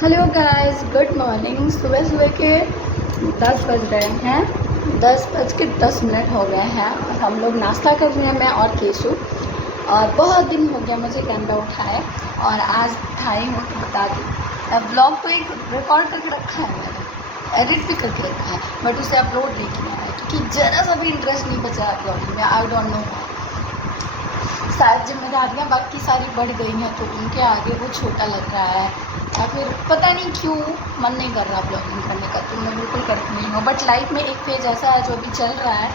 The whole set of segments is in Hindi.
Hello guys, good morning. सुबह सुबह के 10 बज रहे हैं, 10:10 हो गए हैं और हम लोग नाश्ता कर रहे हैं, मैं और केशु। और बहुत दिन हो गया मुझे कैमरा उठाए और आज उठाई हूँ तो बता दूँ। अब ब्लॉग तो एक रिकॉर्ड करके रखा है मैंने, एडिट भी करके रखा है, बट उसे अपलोड नहीं किया है क्योंकि ज़रा सा भी इंटरेस्ट नहीं बचा है ब्लॉगिंग में। आई डोंट नो, शायद जिम्मेदारियाँ बाकी सारी बढ़ गई हैं तो उनके आगे वो छोटा लग रहा है, या फिर पता नहीं क्यों मन नहीं कर रहा ब्लॉगिंग करने का। तो मैं बिल्कुल करती नहीं हूँ, बट लाइफ में एक पेज ऐसा है जो अभी चल रहा है,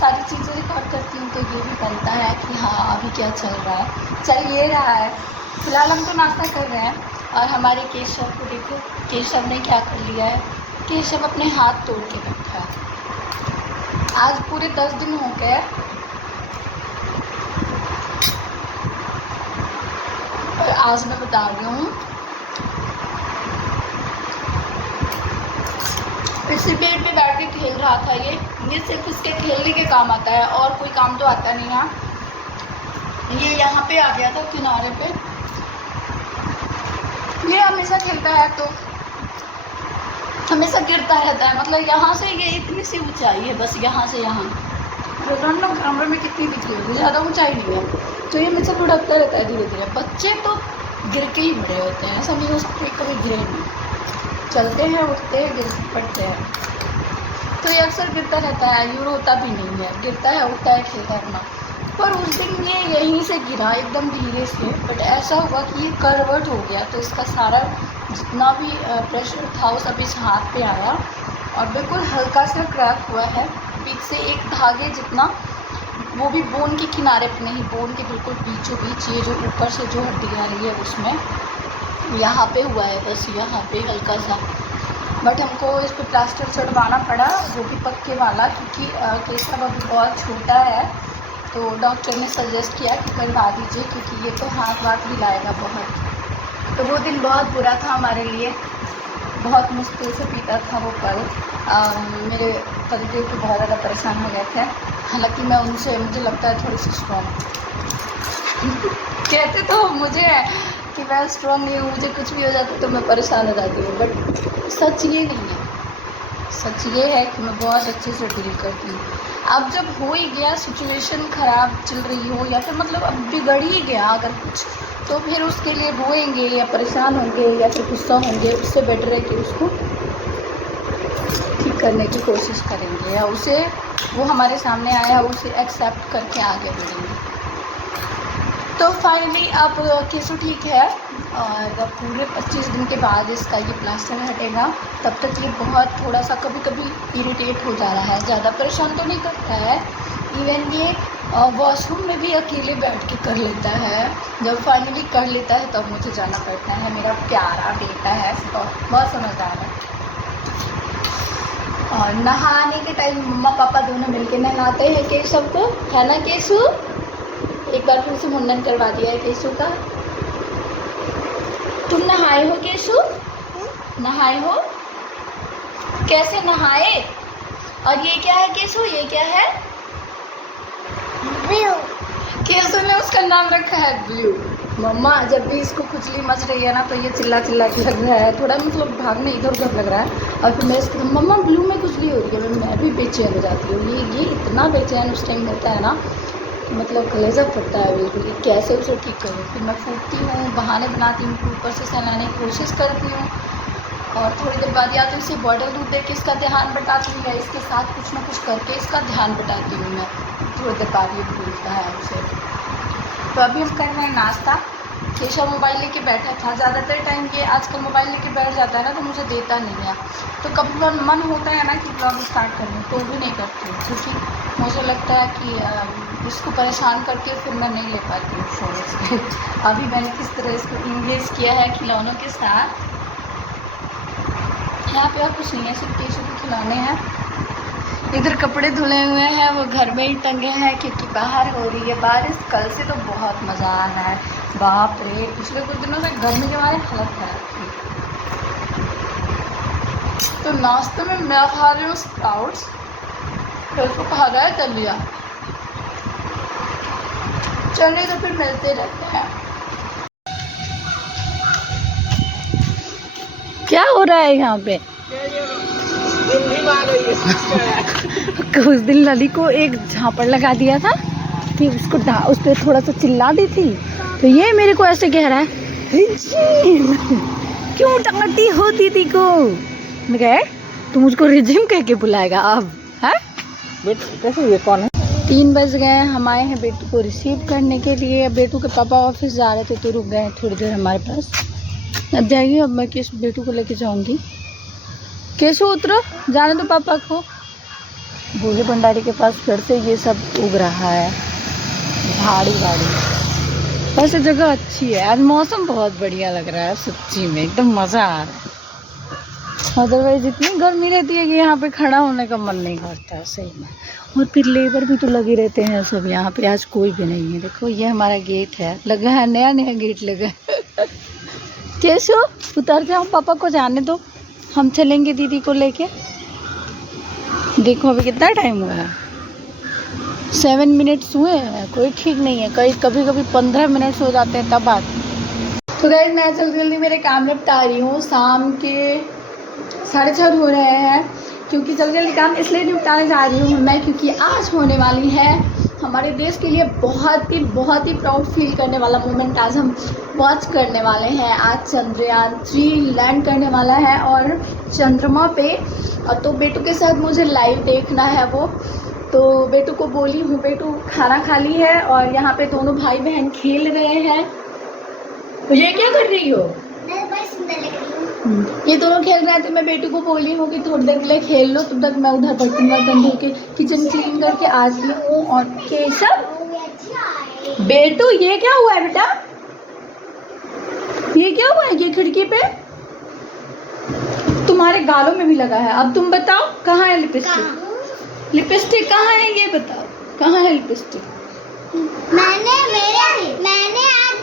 सारी चीज़ें रिकॉर्ड करती हूँ तो ये भी बनता है कि हाँ अभी क्या चल रहा है, चल ये रहा है। फिलहाल हम तो नाश्ता कर रहे हैं और हमारे केशव को देखो, केशव ने क्या कर लिया है। केशव अपने हाथ तोड़ के बैठा है। आज पूरे 10 दिन हो गए और आज मैं बता रही हूँ इसी बेड पे बैठ के खेल रहा था। ये सिर्फ इसके खेलने के काम आता है और कोई काम तो आता नहीं है। ये यहाँ पे आ गया था किनारे पे, ये हमेशा खेलता है तो हमेशा गिरता रहता है। मतलब यहाँ से ये इतनी सी ऊंचाई है, बस यहाँ से यहाँ कैमरे में कितनी दिख रही होगी, ज़्यादा ऊंचाई नहीं है। तो ये मुझसे लुढ़कता रहता है धीरे धीरे। बच्चे तो गिर के ही बड़े होते हैं, ऐसा नहीं हो सकता कभी गिरे नहीं, चलते हैं उठते हैं गिर पड़ते हैं। तो ये अक्सर गिरता रहता है, यूँ रोता भी नहीं है, गिरता है उठता है खेलता है अपना। पर उस दिन ये यहीं से गिरा एकदम धीरे से, बट ऐसा हुआ कि ये करवट हो गया तो इसका सारा जितना भी प्रेशर था वो सब इस हाथ पे आया और बिल्कुल हल्का सा क्रैक हुआ है बीच से एक धागे जितना, वो भी बोन के किनारे पे नहीं, बोन के बिल्कुल बीचों बीच। ये जो ऊपर से जो हड्डी आ रही है उसमें यहाँ पे हुआ है, बस यहाँ पे हल्का सा। बट हमको इस पर प्लास्टर चढ़वाना पड़ा, वो भी पक्के वाला, क्योंकि केशव अभी बहुत छोटा है तो डॉक्टर ने सजेस्ट किया कि करवा दीजिए क्योंकि ये तो हाथ वाथ भी लाएगा बहुत। तो वो दिन बहुत बुरा था हमारे लिए, बहुत मुश्किल से बीता था वो पल। मेरे पतिदेव तो बहुत ज़्यादा परेशान हो गए थे, हालांकि मैं उनसे मुझे लगता है थोड़ी सी स्ट्रॉन्ग कहते तो मुझे कि मैं स्ट्रॉन्ग नहीं हूँ, मुझे कुछ भी हो जाता तो मैं परेशान हो जाती हूँ, बट सच ये नहीं है। सच ये है कि मैं बहुत अच्छे से डील करती हूँ। अब जब हो ही गया, सिचुएशन ख़राब चल रही हो या फिर मतलब अब बिगड़ ही गया अगर कुछ, तो फिर उसके लिए रोएंगे या परेशान होंगे या फिर गुस्सा होंगे, उससे बेटर है कि उसको ठीक करने की कोशिश करेंगे या उसे, वो हमारे सामने आया है उसे एक्सेप्ट करके आगे बढ़ेंगे। तो फाइनली अब केशु ठीक है और पूरे 25 दिन के बाद इसका ये प्लास्टर हटेगा। तब तक ये बहुत थोड़ा सा कभी कभी इरिटेट हो जा रहा है, ज़्यादा परेशान तो नहीं करता है। इवन ये वॉशरूम में भी अकेले बैठ के कर लेता है। जब फाइनली कर लेता है तब मुझे जाना पड़ता है। मेरा प्यारा बेटा है, बहुत समझदार है। और नहाने के टाइम मम्मा पापा दोनों मिलके नहलाते हैं केशव को, है ना केशु? एक बार फिर से मुंडन करवा दिया है केशु का। तुम नहाए हो केशु? नहाए हो? कैसे नहाए? और ये क्या है केशु, ये क्या है? ब्लू। केशु ने उसका नाम रखा है ब्लू। मम्मा जब भी इसको खुजली मच रही है ना तो ये चिल्ला चिल्ला के लग रहा है, थोड़ा मतलब भागने इधर उधर लग रहा है। और फिर मैं इसको मम्मा ब्लू में खुजली हो रही है, मैं भी बेचैन हो जाती हूँ। ये इतना बेचैन उस टाइम होता है ना, मतलब कलेजा फटता है बिल्कुल कि कैसे उसे ठीक करूँ। फिर मैं फूटती हूँ, बहाने बनाती हूँ, ऊपर से सहलाने की कोशिश करती हूँ और थोड़ी देर बाद या तो इसे बॉटल दूध दे के इसका ध्यान बटाती हूँ या इसके साथ कुछ ना कुछ करके इसका ध्यान बटाती हूँ मैं। थोड़ी देर बाद ये भूलता है उसे। तो अभी हम कर रहे हैं नाश्ता। केशव मोबाइल लेके बैठा था, ज़्यादातर टाइम ये आजकल मोबाइल लेके बैठ जाता है ना तो मुझे देता नहीं है। तो कभी मन होता है ना कि ब्लॉग स्टार्ट करूँ तो भी नहीं करती हूँ, क्योंकि मुझे लगता है कि इसको परेशान करके फिर मैं नहीं ले पाती हूँ फ़ोन इसके। अभी मैंने किस तरह इसको इंगेज किया है खिलौनों के साथ। यहाँ पे और कुछ नहीं है, सिर्फ केशव के खिलौने हैं। इधर कपड़े धुले हुए हैं, वो घर में ही टंगे हैं क्योंकि बाहर हो रही है बारिश। कल से तो बहुत मज़ा आ रहा है, बाप रे। पिछले कुछ दिनों से गर्मी के मारे हालत खराब थी। तो नाश्ते में मैं खा रही हूँ स्प्राउट्स, फिर उसको खा रहा है दलिया। चलिए तो फिर मिलते रहते हैं। क्या हो रहा है यहाँ पे? उस दिन लली को एक झापड़ लगा दिया था कि उसको उस पर थोड़ा सा चिल्ला दी थी, तो ये मेरे को ऐसे कह रहा है रिजिम क्यों डांटी हो दीदी को। मैं कहे तू मुझको रिजिम कह के बुलाएगा अब है? कैसे ये कौन है? 3 बज गए, हम आए हैं बेटू को रिसीव करने के लिए। बेटू के पापा ऑफिस जा रहे थे तो रुक गए थोड़ी देर हमारे पास। अब जाइए, अब मैं किस बेटू को लेके जाऊंगी। कैसे उतरो, जाने दो पापा को। भोले भंडारी के पास फिर से ये सब उग रहा है, झाड़ी वाड़ी। वैसे जगह अच्छी है, आज मौसम बहुत बढ़िया लग रहा है सच्ची में, एकदम मज़ा आ रहा है। अदरवाइज इतनी गर्मी रहती है कि यहाँ पे खड़ा होने का मन नहीं करता है सही में। और फिर लेबर भी तो लगे रहते हैं सब यहाँ पे, आज कोई भी नहीं है। देखो ये हमारा गेट है, लगा है नया नया गेट लगा है। कैसे उतर जाओ, पापा को जाने दो, हम चलेंगे दीदी को लेके। देखो अभी कितना टाइम हुआ है, 7 मिनट्स हुए हैं, कोई ठीक नहीं है। कभी कभी 15 मिनट्स हो जाते हैं तब आते। तो गाइस मैं जल्दी जल्दी मेरे काम निपटा रही हूँ। शाम के 4:30 हो रहे हैं, क्योंकि जल्दी जल्दी काम इसलिए निपटाने जा रही हूँ मैं, क्योंकि आज होने वाली है हमारे देश के लिए बहुत ही प्राउड फील करने वाला मोमेंट। आज हम वॉच करने वाले हैं। आज चंद्रयान 3 लैंड करने वाला है और चंद्रमा पे। तो बेटू के साथ मुझे लाइव देखना है वो, तो बेटू को बोली हूँ, बेटू खाना खा ली है और यहाँ पे दोनों भाई बहन खेल रहे हैं। तो ये क्या कर रही हो? ये दोनों खेल रहे थे, मैं बेटू को बोली हूँ कि थोड़ी देर के लिए खेल लो, तब तक मैं उधर बर्तन वर्तन धो के किचन क्लीन करके आ गई हूँ। और केशव बेटू ये क्या हुआ है बेटा, ये क्या हुआ है? ये खिड़की पे तुम्हारे गालों में भी लगा है। अब तुम बताओ कहाँ है लिपस्टिक? लिपस्टिक कहाँ है ये बताओ, कहाँ है लिपस्टिक? मैंने आज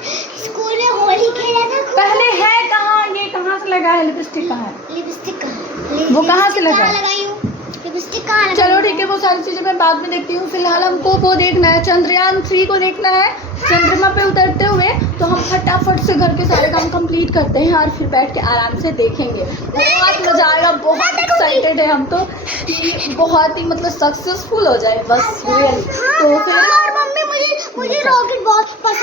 स्कूल में होली खेला था। पहले है कहाँ, ये कहाँ से लगा है? लिपस्टिक कहाँ है? लिपस्टिक कहाँ? वो कहाँ से लगा? लगाई हूँ लिपस्टिक कहाँ? चलो ठीक है, वो सारी चीजें मैं बाद में देखती हूँ। फिलहाल हमको वो देखना है, चंद्रयान 3 को देखना है चंद्रमा पे उतरते हुए। तो हम फटाफट से घर के सारे काम कंप्लीट करते हैं और फिर बैठ के आराम से देखेंगे। बहुत मजा आएगा, बहुत एक्साइटेड है हम तो, बहुत ही मतलब सक्सेसफुल हो जाए बस रियल। तो फिर और मम्मी मुझे रॉकेट बहुत पसंद